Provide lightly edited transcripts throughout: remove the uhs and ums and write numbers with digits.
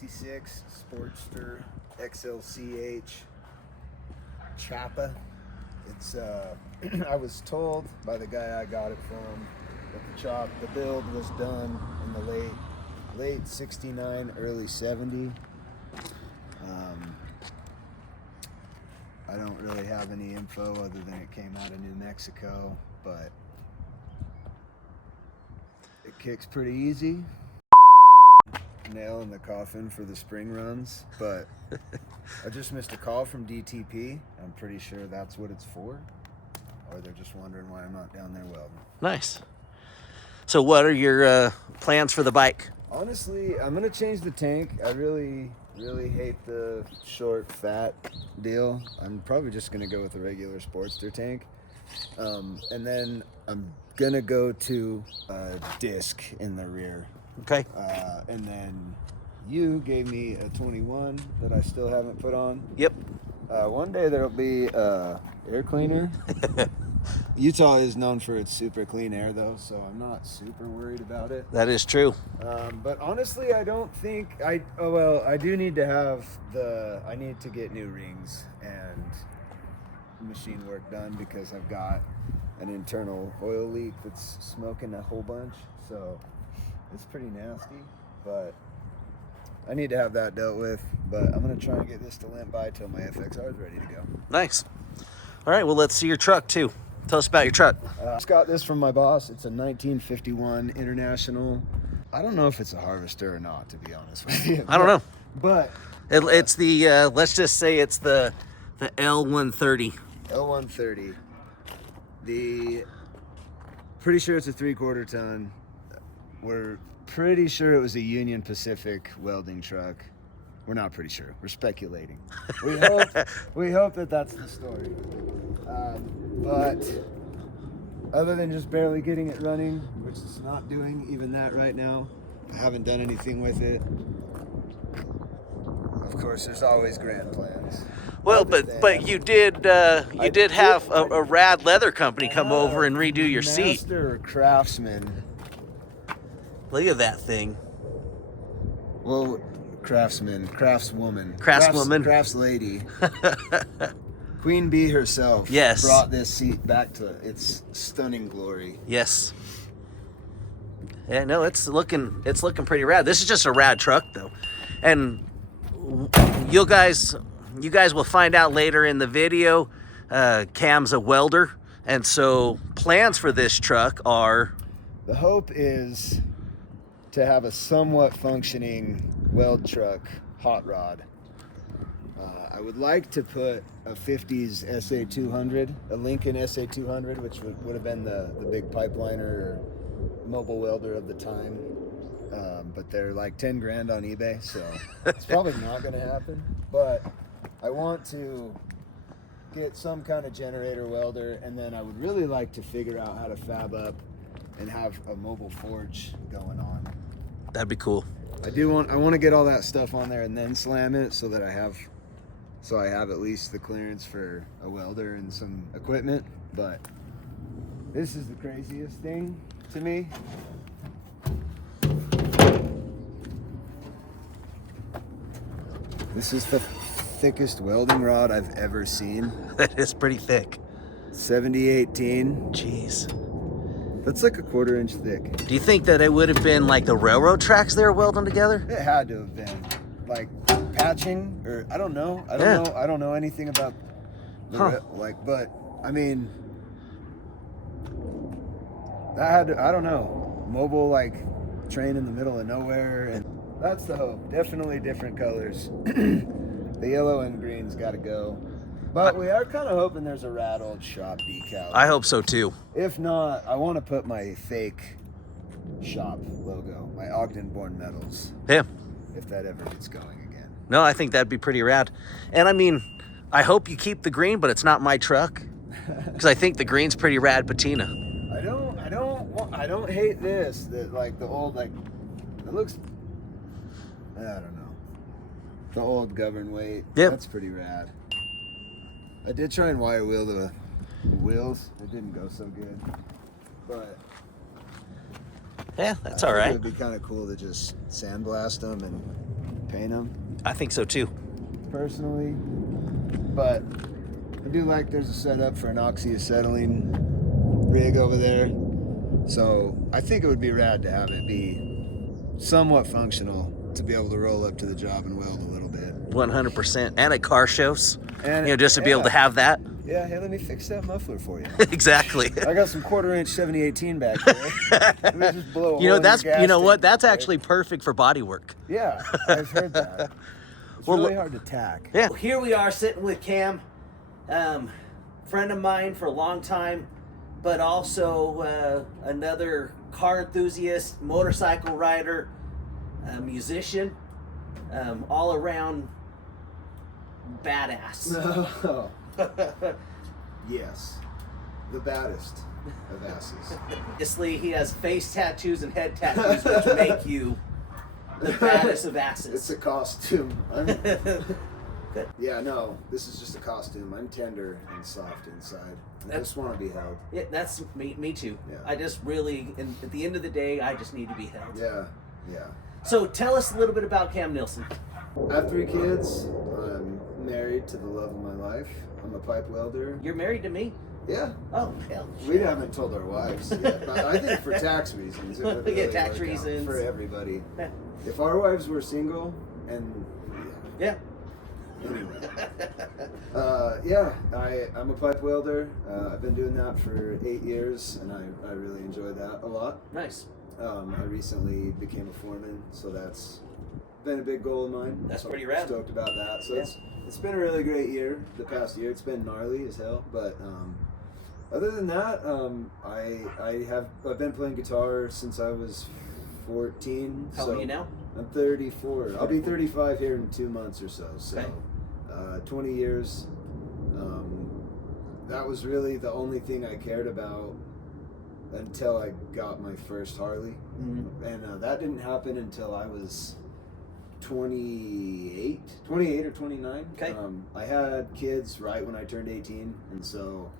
66 Sportster XLCH Chapa. It's I was told by the guy I got it from that the build was done in the late 69, early 70. I don't really have any info other than it came out of New Mexico, but it kicks pretty easy. Nail in the coffin for the spring runs, but I just missed a call from DTP. I'm pretty sure that's what it's for, or they're just wondering why I'm not down there welding. Nice. So what are your plans for the bike? Honestly, I'm gonna change the tank. I really hate the short, fat deal. I'm probably just gonna go with a regular Sportster tank. And then I'm gonna go to a disc in the rear. Okay. And then you gave me a 21 that I still haven't put on. Yep. One day there'll be air cleaner. Utah is known for its super clean air though, so I'm not super worried about it. That is true. But honestly, I don't think I do need to have I need to get new rings and machine work done because I've got an internal oil leak that's smoking a whole bunch, so it's pretty nasty, but I need to have that dealt with. But I'm gonna try and get this to limp by till my FXR is ready to go. Nice. All right, well, let's see your truck too. Tell us about your truck. I just got this from my boss. It's a 1951 International. I don't know if it's a harvester or not, to be honest with you. I don't know. But It's the, let's just say it's the L130. L130. Pretty sure it's a 3/4 ton. We're pretty sure it was a Union Pacific welding truck. We're not pretty sure. We're speculating. We hope that that's the story. But other than just barely getting it running, which it's not doing even that right now, I haven't done anything with it. Of course, there's always grand plans. Well, but you did have a rad leather company come over and redo your seat. Master craftsman. Look at that thing. Well, craftswoman, crafts lady. Queen Bee herself, yes, brought this seat back to its stunning glory. Yes. Yeah, no, it's looking pretty rad. This is just a rad truck though, and you guys will find out later in the video. Cam's a welder, and so plans for this truck are. The hope is to have a somewhat functioning weld truck hot rod. I would like to put a 50s SA200, a Lincoln SA200, which would have been the big pipeliner or mobile welder of the time. But they're like 10 grand on eBay, so it's probably not going to happen. But I want to get some kind of generator welder, and then I would really like to figure out how to fab up and have a mobile forge going on. That'd be cool. I want to get all that stuff on there and then slam it so that I have at least the clearance for a welder and some equipment. But this is the craziest thing to me. This is the thickest welding rod I've ever seen. That is pretty thick. 70/18. Jeez. That's like a 1/4 inch thick. Do you think that it would have been like the railroad tracks they were welding together? It had to have been. Like patching, or I don't know. I don't know anything about the but I mean, that had to, I don't know. Mobile, like train in the middle of nowhere, and that's the hope. Definitely different colors. The yellow and green's got to go. But we are kind of hoping there's a rad old shop decal. I hope so too. If not, I want to put my fake shop logo, my Ogden-born Metals. Yeah. If that ever gets going again. No, I think that'd be pretty rad. And I mean, I hope you keep the green, but it's not my truck, because I think the green's pretty rad patina. I don't hate this. Like the old, like it looks. I don't know. The old govern weight. Yep. That's pretty rad. I did try and wire wheel the wheels. It didn't go so good, but yeah, that's all right. It'd be kind of cool to just sandblast them and paint them. I think so too. Personally, but I do like there's a setup for an oxyacetylene rig over there, so I think it would be rad to have it be somewhat functional to be able to roll up to the job and weld a little bit. 100%. And at car shows, And you know, just to be able to have that. Yeah, hey, let me fix that muffler for you. Exactly. I got some 1/4-inch 7018 back there. Let me just blow a hole You know, in that's, your gas you know what, tank, that's right? actually perfect for body work. Yeah, I've heard that. It's Well, really hard to tack. Yeah. Here we are sitting with Cam, friend of mine for a long time, but also another car enthusiast, motorcycle rider, musician, all around badass. No. Yes, the baddest of asses. Obviously, he has face tattoos and head tattoos, which make you the baddest of asses. It's a costume. Yeah, no, this is just a costume. I'm tender and soft inside. I just want to be held. Yeah, that's me too. Yeah. I just really, and at the end of the day, I just need to be held. Yeah, yeah. So tell us a little bit about Cam Nielsen. I have 3 kids. I'm married to the love of my life. I'm a pipe welder. You're married to me? Yeah. Oh, hell. We haven't told our wives yet, but I think for tax reasons. It would Yeah, really tax work out reasons. for everybody. Yeah. If our wives were single and Yeah. anyway, yeah, I'm a pipe welder. I've been doing that for 8 years, and I really enjoy that a lot. Nice. I recently became a foreman, so that's been a big goal of mine. That's So pretty I'm rad. Stoked about that. So Yeah. it's been a really great year. The past year, it's been gnarly as hell. But other than that, I've been playing guitar since I was 14. How old are you now? I'm 34. I'll be 35 here in 2 months or so. So, Okay. 20 years. That was really the only thing I cared about until I got my first Harley. Mm-hmm. And that didn't happen until I was 28 or 29. Okay. I had kids right when I turned 18, and so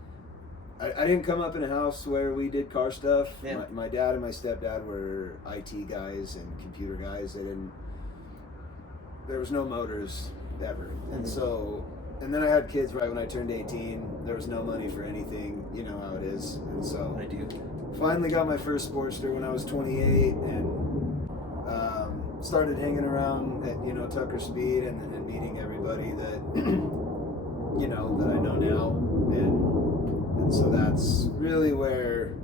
I didn't come up in a house where we did car stuff. Yeah. My dad and my stepdad were IT guys and computer guys. There was no motors ever. And so, and then I had kids right when I turned 18. There was no money for anything, you know how it is. And so I do. finally got my first Sportster when I was 28, and started hanging around at, you know, Tucker Speed and meeting everybody that, you know, that I know now. And so that's really where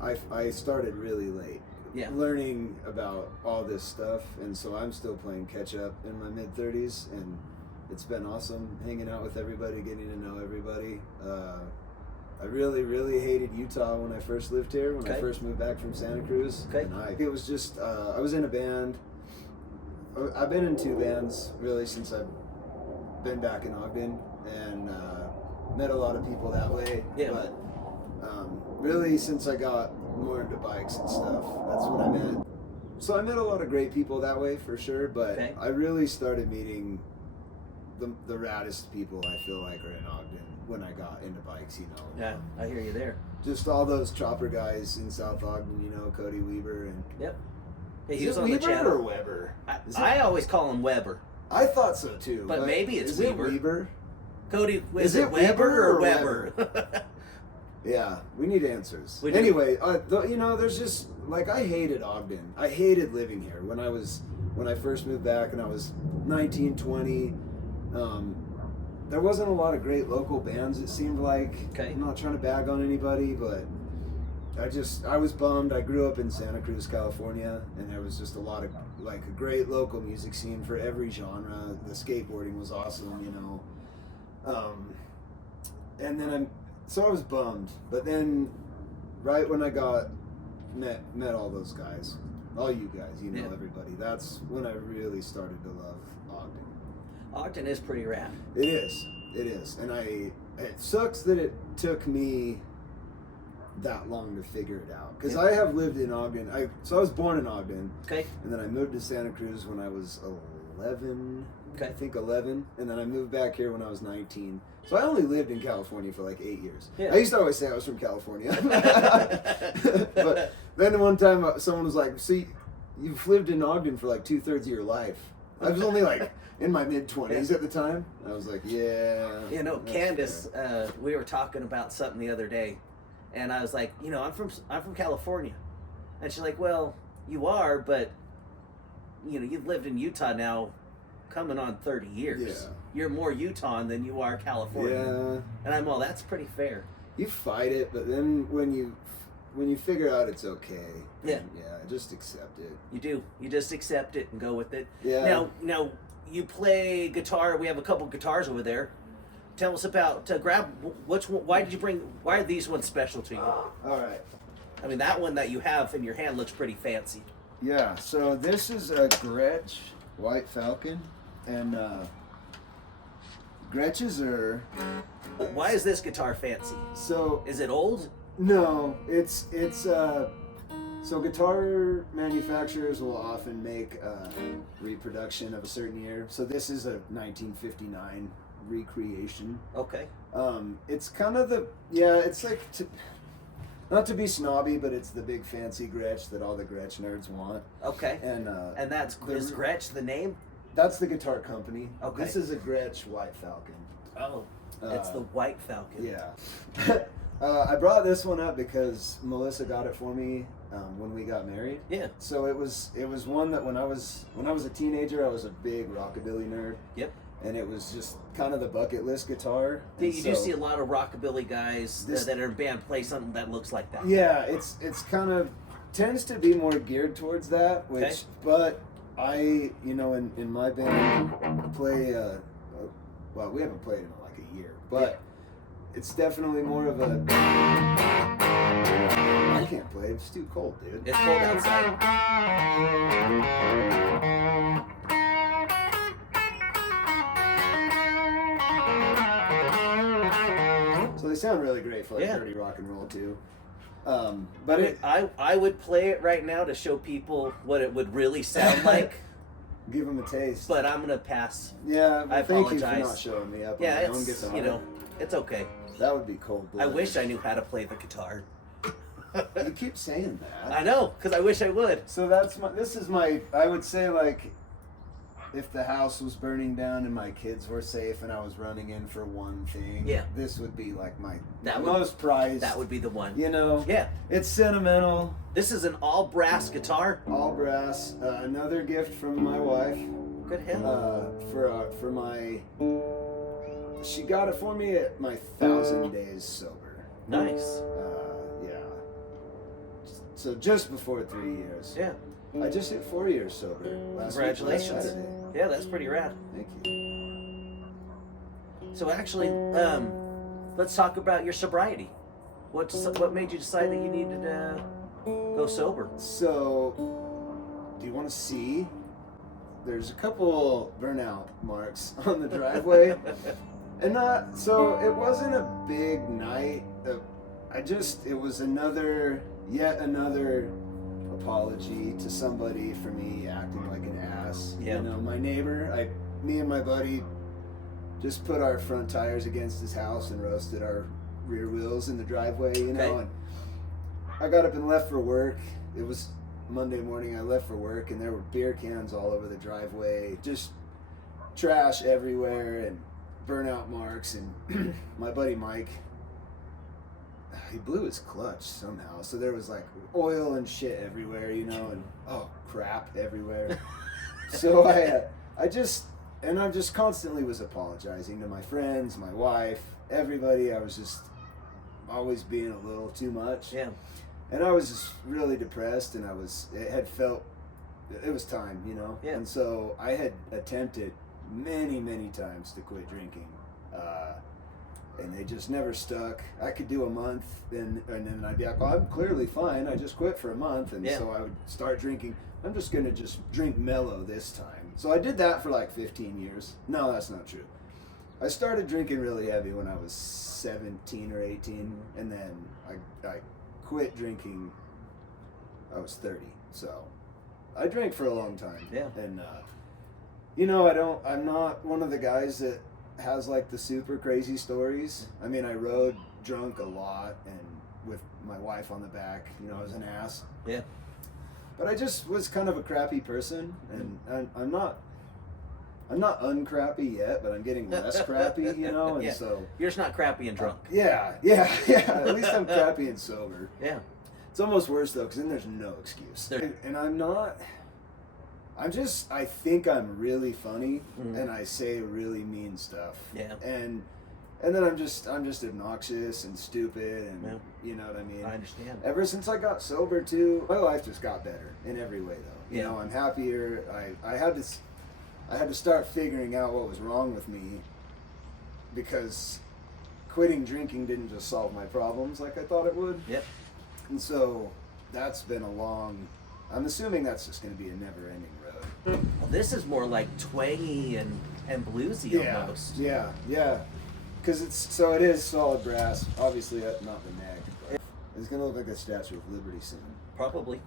I started really late. Yeah. Learning about all this stuff, and so I'm still playing catch up in my mid-30s, and it's been awesome hanging out with everybody, getting to know everybody. I really, really hated Utah when I first lived here, when I Okay. first moved back from Santa Cruz. Okay. And it was just, I was in a band. I've been in 2 bands really since I've been back in Ogden, and met a lot of people that way. Yeah. But really, since I got more into bikes and stuff, that's what I met. So I met a lot of great people that way for sure, but Okay. I really started meeting the raddest people I feel like are in Ogden when I got into bikes, you know. Yeah, I hear you there. Just all those chopper guys in South Ogden, you know, ~𝐿𝐻𝐿𝐻 and Yep. Hey, is he was it on the Weber channel. or Weber? Is it- I always call him Weber. I thought so too. But maybe it's is Weber. It Weber? Cody, Is it it Weber Weber or or Weber? Yeah, we need answers. We do. Anyway, you know, there's just like I hated Ogden. I hated living here when I first moved back and I was 19, 20. There wasn't a lot of great local bands. It seemed like. Okay. I'm not trying to bag on anybody, but I was bummed. I grew up in Santa Cruz, California, and there was just a lot of like a great local music scene for every genre. The skateboarding was awesome, you know. And then so I was bummed, but then right when I met all those guys, all you guys, you know, Yeah. everybody, that's when I really started to love Ogden. Ogden is pretty rad. It is, and it sucks that it took me that long to figure it out, because Yeah. I have lived in Ogden. So I was born in Ogden, Okay. and then I moved to Santa Cruz when I was 11. Okay. I think 11, and then I moved back here when I was 19. So I only lived in California for like 8 years. Yeah. I used to always say I was from California. But then one time someone was like, "See, you've lived in Ogden for like 2/3 of your life." I was only like in my mid-20s at the time. I was like, yeah. You know, Candace, we were talking about something the other day, and I was like, you know, I'm from California, and she's like, well, you are, but you know, you've lived in Utah now, coming on 30 years. Yeah. You're more Utah than you are California. Yeah. And I'm all, that's pretty fair. You fight it, but then when you figure out it's okay, Yeah. Just accept it. You do. You just accept it and go with it. Yeah. Now you play guitar. We have a couple guitars over there. Tell us about why are these ones special to you? All right. I mean, that one that you have in your hand looks pretty fancy. Yeah. So this is a 𝐋𝐞𝐿 White Falcon, and 𝐋𝐞𝐿s are. Why is this guitar fancy? So is it old? No, it's so guitar manufacturers will often make a reproduction of a certain year. So this is a 1959 recreation. Okay. It's kind of it's like not to be snobby, but it's the big fancy 𝐋𝐞𝐿 that all the 𝐋𝐞𝐿 nerds want. Okay. And that's is 𝐋𝐞𝐿 the name? That's the guitar company. Okay. This is a 𝐋𝐿 White Falcon. Oh, it's the White Falcon. Yeah. I brought this one up because Melissa got it for me when we got married. Yeah. So it was one that when I was a teenager, I was a big rockabilly nerd. Yep. And it was just kind of the bucket list guitar. You do see a lot of rockabilly guys that are in band play something that looks like that. Yeah, it's kind of tends to be more geared towards that. But I, in my band play. Well, we haven't played in like a year, but it's definitely more of a. I can't play. It's too cold, dude. It's cold outside. So they sound really great for like dirty rock and roll too. But I would play it right now to show people what it would really sound like. Give them a taste. But I'm gonna pass. Yeah, well, I thank you apologize. for not showing me up. Yeah, on my own it's guitar. it's okay. That would be cold. I wish I knew how to play the guitar. You keep saying that. I know, because I wish I would. So this is my. I would say like, if the house was burning down and my kids were safe and I was running in for one thing, this would be like my most prized. That would be the one. Yeah. It's sentimental. This is an all brass guitar. All brass. Another gift from my wife. Good hell. For my. She got it for me at my 1,000 days sober. Nice. Yeah. So just before 3 years. Yeah. I just hit 4 years sober. Congratulations. Yeah, that's pretty rad. Thank you. So actually, let's talk about your sobriety. What made you decide that you needed to go sober? So, do you want to see? There's a couple burnout marks on the driveway. And it wasn't a big night. It was yet another apology to somebody for me acting like an ass. Yeah. My neighbor, me and my buddy just put our front tires against his house and roasted our rear wheels in the driveway, and I got up and left for work. It was Monday morning. I left for work and there were beer cans all over the driveway, just trash everywhere and burnout marks. And my buddy Mike, he blew his clutch somehow, so there was like oil and shit everywhere, and crap everywhere. So I just constantly was apologizing to my friends, my wife, everybody. I was just always being a little too much. Yeah. And I was just really depressed, and it was time, Yeah. And so I had attempted many, many times to quit drinking. And they just never stuck. I could do a month, and then I'd be like, I'm clearly fine. I just quit for a month. And so I would start drinking. I'm just going to just drink mellow this time. So I did that for like 15 years. No, that's not true. I started drinking really heavy when I was 17 or 18. And then I quit drinking. I was 30. So I drank for a long time. Yeah. And, I'm not one of the guys that has like the super crazy stories. I mean, I rode drunk a lot and with my wife on the back, I was an ass. Yeah. But I just was kind of a crappy person, and I'm not I'm not uncrappy yet, but I'm getting less crappy, you know, and yeah. so You're just not crappy and drunk. Yeah. At least I'm crappy and sober. Yeah. It's almost worse though, because then there's no excuse. And I'm not. I think I'm really funny, and I say really mean stuff. Yeah. And then I'm just obnoxious and stupid, and you know what I mean. I understand. Ever since I got sober too, my life just got better in every way though. You know, I'm happier. I had to start figuring out what was wrong with me, because quitting drinking didn't just solve my problems like I thought it would. Yep. And so that's been a long. I'm assuming that's just going to be a never-ending road. Well, this is more like twangy and bluesy almost. Yeah. Because it is solid brass. Obviously, not the neck. But it's going to look like a Statue of Liberty soon. Probably.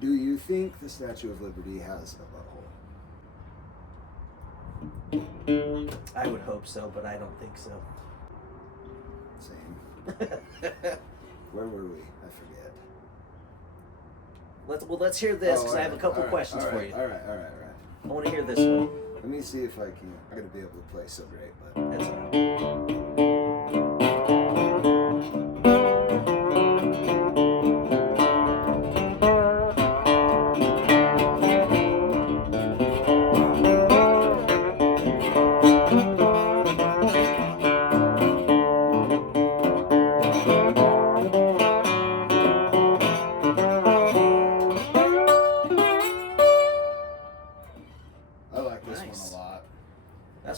Do you think the Statue of Liberty has a butthole? I would hope so, but I don't think so. Same. Where were we? I forget. Let's hear this, because I have a couple questions for you. All right. I want to hear this one. Let me see if I can. I'm going to be able to play so great, but That's all right.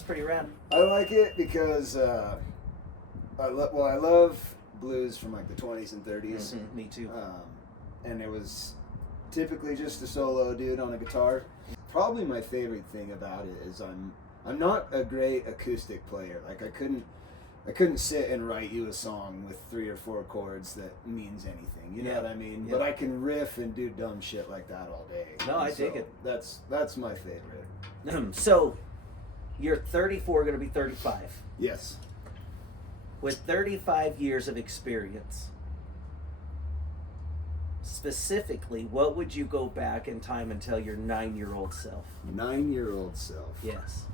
Pretty rad. I like it because I love blues from like the 20s and 30s. Mm-hmm, me too. And it was typically just a solo dude on a guitar. Probably my favorite thing about it is I'm not a great acoustic player. Like I couldn't sit and write you a song with 3 or 4 chords that means anything. You know what I mean? But I can riff and do dumb shit like that all day. No, I dig it. That's my favorite. So you're 34, going to be 35. Yes. With 35 years of experience, specifically, what would you go back in time and tell your 9-year-old self? 9-year-old self? Yes.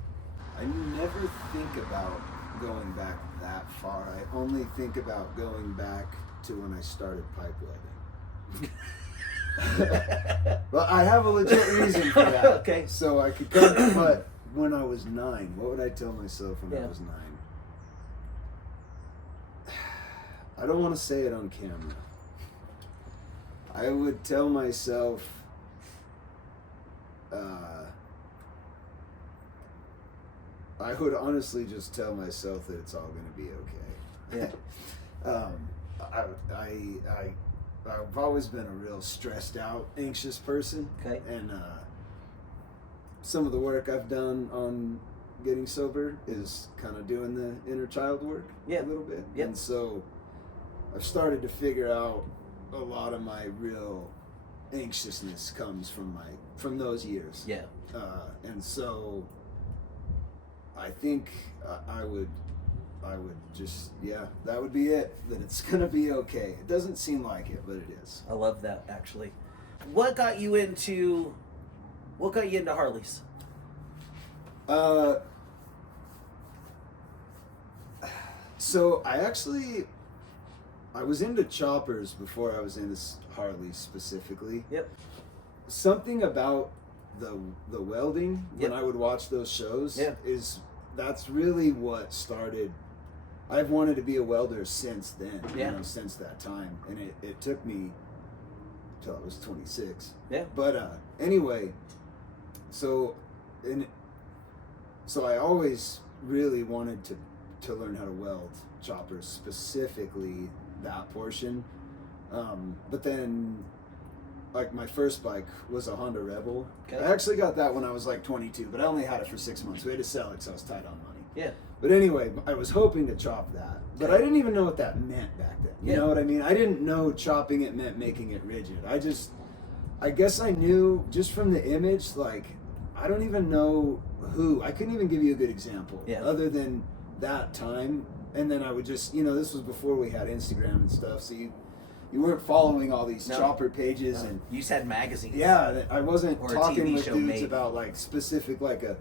I never think about going back that far. I only think about going back to when I started pipe welding. Well, I have a legit reason for that. Okay. So I could come, but when I was 9, what would I tell myself when I was 9? I don't want to say it on camera. I would tell myself, I would honestly just tell myself that it's all going to be okay. Yeah. I've always been a real stressed out, anxious person. Okay. And some of the work I've done on getting sober is kind of doing the inner child work a little bit. Yep. And so I've started to figure out a lot of my real anxiousness comes from those years. Yeah. And so I think I would just, that would be it. That it's gonna be okay. It doesn't seem like it, but it is. I love that, actually. What got you into Harleys? So I was into choppers before I was into Harleys specifically. Yep. Something about the welding when I would watch those shows that's really what started. I've wanted to be a welder since then, since that time, and it took me till I was 26. Yeah. But anyway, so I always really wanted to learn how to weld choppers, specifically that portion. But then, like, my first bike was a Honda Rebel. Okay. I actually got that when I was like 22, but I only had it for 6 months. We had to sell it because I was tight on money. Yeah. But anyway, I was hoping to chop that, but I didn't even know what that meant back then. You know what I mean? I didn't know chopping it meant making it rigid. I guess I knew just from the image, like, I don't even know I couldn't even give you a good example other than that time. And then I would just, this was before we had Instagram and stuff, so you weren't following all these No. chopper pages No. and You just had magazines. yeah, I wasn't Or a talking TV with show dudes maybe. about like specific like a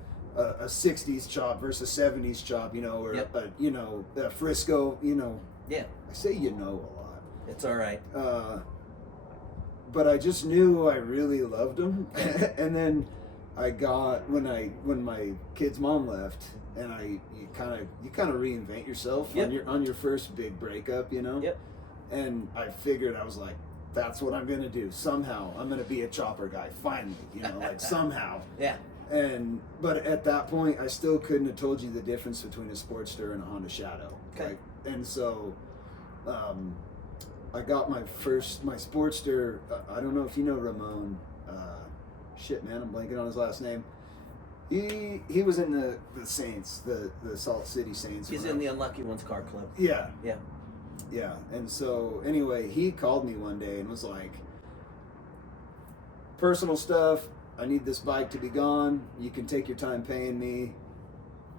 60s chop versus 70s chop, you know, or Yep. a Frisco, you know. Yeah. I say a lot. It's all right. But I just knew I really loved them. And then I got when my kid's mom left, and you kind of reinvent yourself Yep. on your first big breakup, you know. Yep. And I figured, I was like, that's what I'm gonna do. Somehow I'm gonna be a chopper guy. Finally, you know, like somehow. Yeah. But at that point, I still couldn't have told you the difference between a Sportster and a Honda Shadow. Okay. And so, I got my Sportster. I don't know if you know Ramon. Shit, man, I'm blanking on his last name. He was in the Saints, the Salt City Saints. He's in the Unlucky Ones car club. Yeah. Yeah. Yeah. And so anyway, he called me one day and was like, personal stuff. I need this bike to be gone. You can take your time paying me.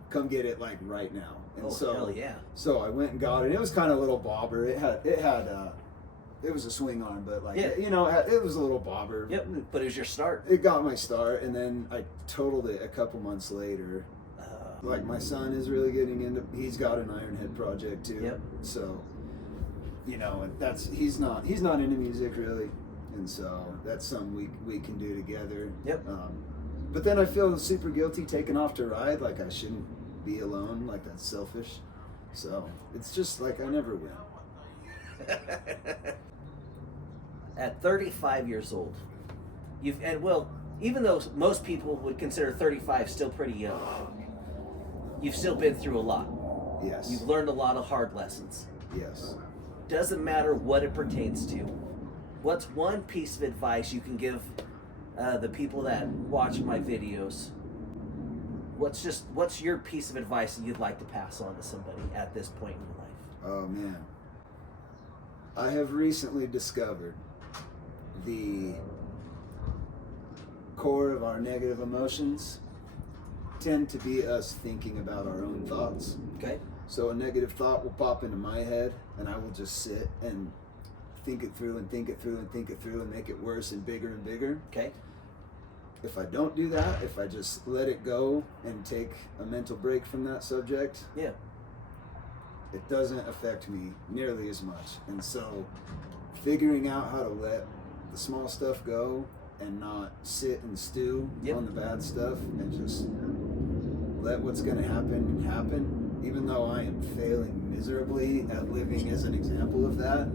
Come get it like right now. And Hell yeah. So I went and got it. It was kind of a little bobber. It was a swing arm, but like, Yeah. you know, it was a little bobber. Yep. But it was your start. It got my start, and then I totaled it a couple months later. Like my son is really getting into. He's got an Ironhead project too. Yep. So, you know, and he's not into music really, and so that's something we can do together. Yep. But then I feel super guilty taking off to ride. Like I shouldn't be alone. Like that's selfish. So it's just like I never win. At 35 years old, even though most people would consider 35 still pretty young, you've still been through a lot. Yes. You've learned a lot of hard lessons. Yes. Doesn't matter what it pertains to. What's one piece of advice you can give the people that watch my videos? What's your piece of advice that you'd like to pass on to somebody at this point in your life? Oh man. I have recently discovered the core of our negative emotions tend to be us thinking about our own thoughts. Okay. So a negative thought will pop into my head, and I will just sit and think it through and think it through and think it through and make it worse and bigger and bigger. Okay. If I don't do that, if I just let it go and take a mental break from that subject, Yeah. it doesn't affect me nearly as much. And so figuring out how to let the small stuff go and not sit and stew Yep. on the bad stuff and just let what's going to happen, even though I am failing miserably at living as an example of that.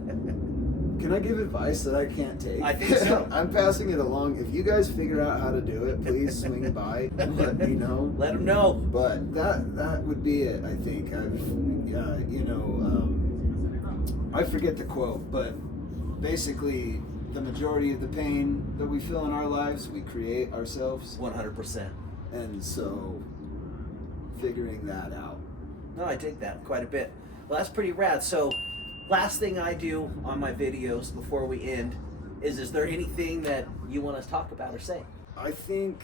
Can I give advice that I can't take? I think so. I'm passing it along. If you guys figure out how to do it, please swing by and let me know. Let them know. But that would be it. I think I forget the quote, but basically, the majority of the pain that we feel in our lives, we create ourselves. 100%. And so, figuring that out. No, I dig that quite a bit. Well, that's pretty rad. So, last thing I do on my videos before we end is there anything that you want to talk about or say? I think,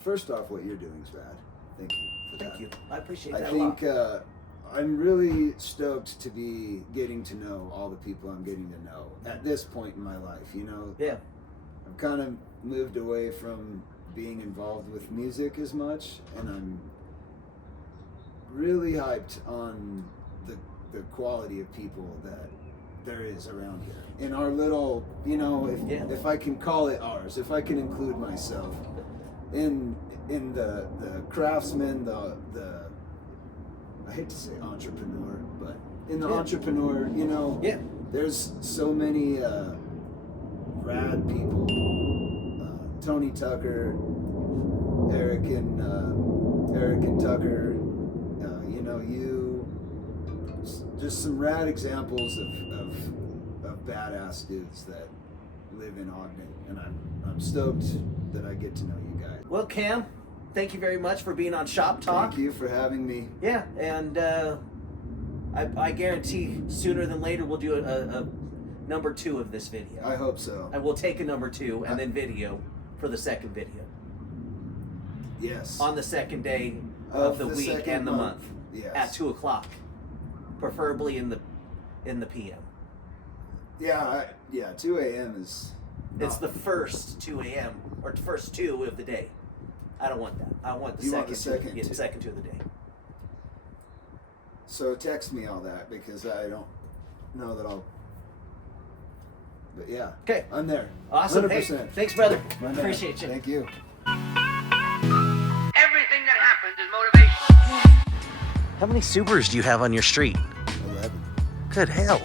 first off, what you're doing is rad. Thank you for that. Thank you. I appreciate I that think a lot. I'm really stoked to be getting to know all the people I'm getting to know at this point in my life. You know, Yeah. I've kind of moved away from being involved with music as much, and I'm really hyped on the quality of people that there is around here in our little, you know, if I can call it ours, if I can include myself in the craftsman, the I hate to say entrepreneur, but in the entrepreneur, you know, there's so many rad people. Tony Tucker, Eric and Tucker, you know, just some rad examples of badass dudes that live in Ogden, and I'm stoked that I get to know you guys. Well, Cam, thank you very much for being on Shop Talk. Thank you for having me. Yeah, and I guarantee sooner than later we'll do a number 2 of this video. I hope so. And we'll take a number 2 and then video for the second video. Yes. On the second day of the week second and the month. Yes. At 2 o'clock. Preferably in the PM. Yeah, yeah. 2 a.m. is. It's the first 2 a.m. or the first 2 of the day. I don't want that. I want the second. The second 2 of the day. So text me all that because I don't know that I'll. But yeah. Okay. I'm there. Awesome. 100%. Hey, thanks, brother. My man. Appreciate you. Thank you. Everything that happens is motivation. How many Subarus do you have on your street? 11. Good hell.